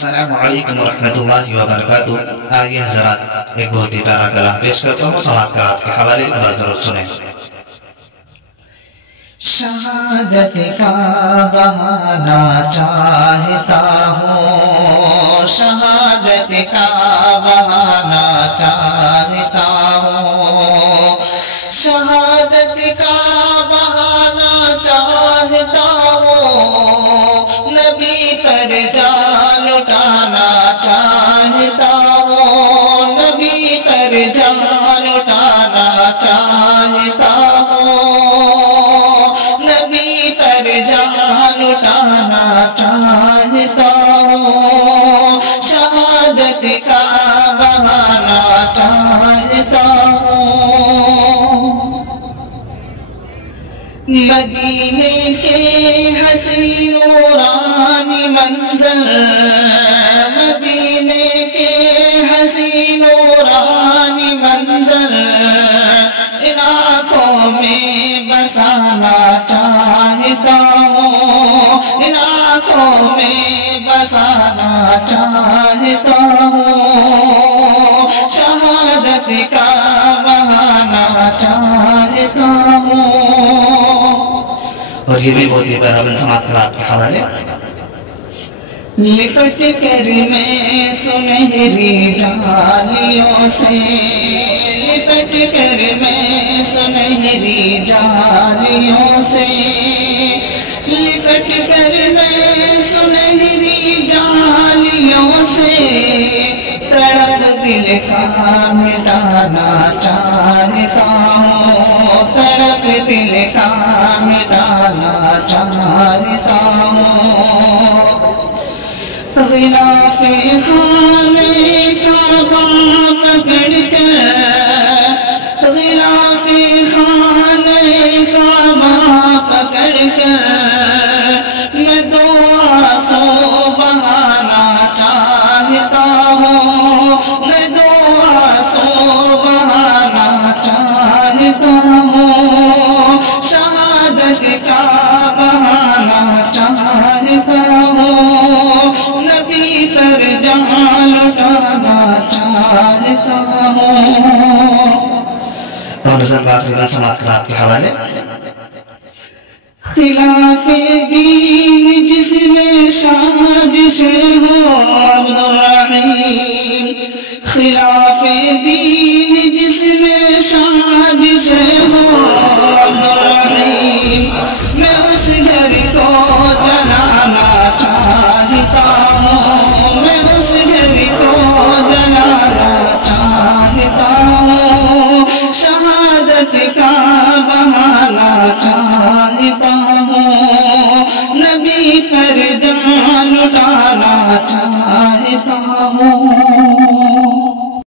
السلام علیکم ورحمۃ اللہ وبرکاتہ۔ آئیے حضرات ایک بہت ہی پیارا کلام پیش کرتا ہوں، سماعت کا آپ کے حوالے ضرور سنیں۔ شہادت کا بہانا چاہتا ہوں، شہادت کا بہانا چاہتا ہوں، شہادت کا بہانا چاہتا ہوں، نبی پر جان لٹانا چاہتا ہوں، نبی پر جان لٹانا چاہتا ہوں، نبی پر جان لٹانا چاہتا ہوں، شہادت کا بہانا چاہتا ہوں۔ مدینے کے حسین نورانی منظر، مدینے کے حسین نورانی منظر، ان آنکھوں میں بسانا چاہتا ہوں، ان آنکھوں میں بسانا چاہتا ہوں، شہادت کا بہانا چاہتا ہوں۔ اور یہ بھی بہت ہی پیارا بن سماعت کر آپ کے حوالے۔ لپٹ کر میں سنہری جالیوں سے، لپٹ کر میں سنہری جالیوں سے، لپٹ کر میں سنہری جالیوں سے، تڑپ دل کا مٹانا چاہتا ہوں، تڑپ دل کا مٹانا چاہتا ہوں، غلاف خانے کعبہ پکڑ کر، غلاف خانے کعبہ پکڑ کر، میں دو آنسو بہانا چاہتا ہوں، میں دو آنسو بہانا چاہتا ہوں، شہادت کا بہانا چاہتا ہوں، نبی پر جان لٹانا چاہتا ہوں۔ اور نظر باقی میں سماعت کر آپ کے حوالے۔ خلاف دین جس میں سازش ہو عبد الرحیم، خلاف دین جس میں سازش ہو عبد الرحیم، میں اس گھر کو جلانا چاہتا ہوں، میں اس گھر کو جلانا چاہتا ہوں، شہادت